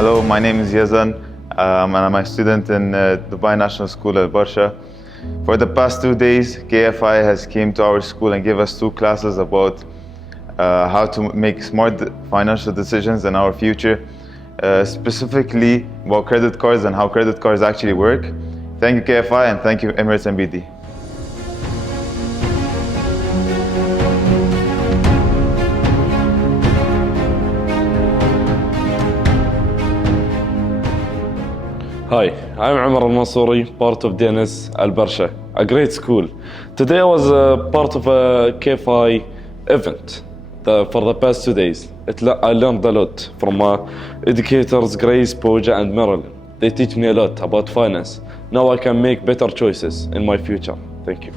Hello, my name is Yazan, and I'm a student in Dubai National School at Barsha. For the past 2 days, KFI has came to our school and gave us 2 classes about how to make smart financial decisions in our future, specifically about credit cards and how credit cards actually work. Thank you KFI and thank you Emirates NBD. Hi, I'm Umar al-Mansouri, part of DNS Al-Barsha, a great school. Today I was part of a KFI event for the past 2 days. I learned a lot from educators Grace, Pooja and Marilyn. They teach me a lot about finance. Now I can make better choices in my future. Thank you.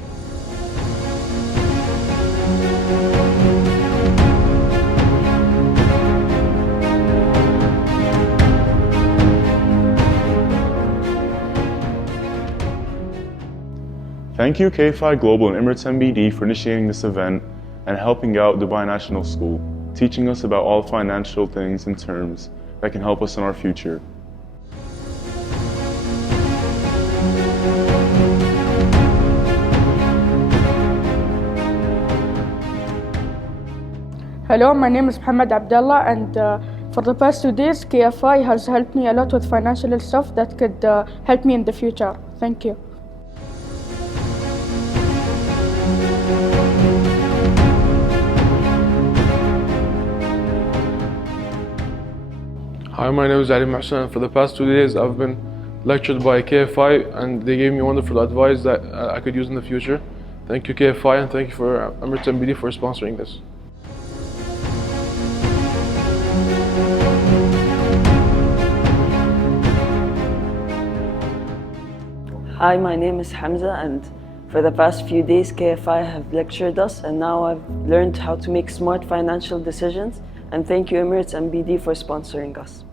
Thank you KFI Global and Emirates NBD for initiating this event and helping out Dubai National School, teaching us about all financial things and terms that can help us in our future. Hello, my name is Muhammad Abdullah, and for the past 2 days, KFI has helped me a lot with financial stuff that could help me in the future. Thank you. Hi, my name is Ali Mahsan, and for the past 2 days I've been lectured by KFI and they gave me wonderful advice that I could use in the future. Thank you KFI and thank you for Emirates NBD for sponsoring this. Hi, my name is Hamza, and for the past few days KFI have lectured us and now I've learned how to make smart financial decisions, and thank you Emirates NBD for sponsoring us.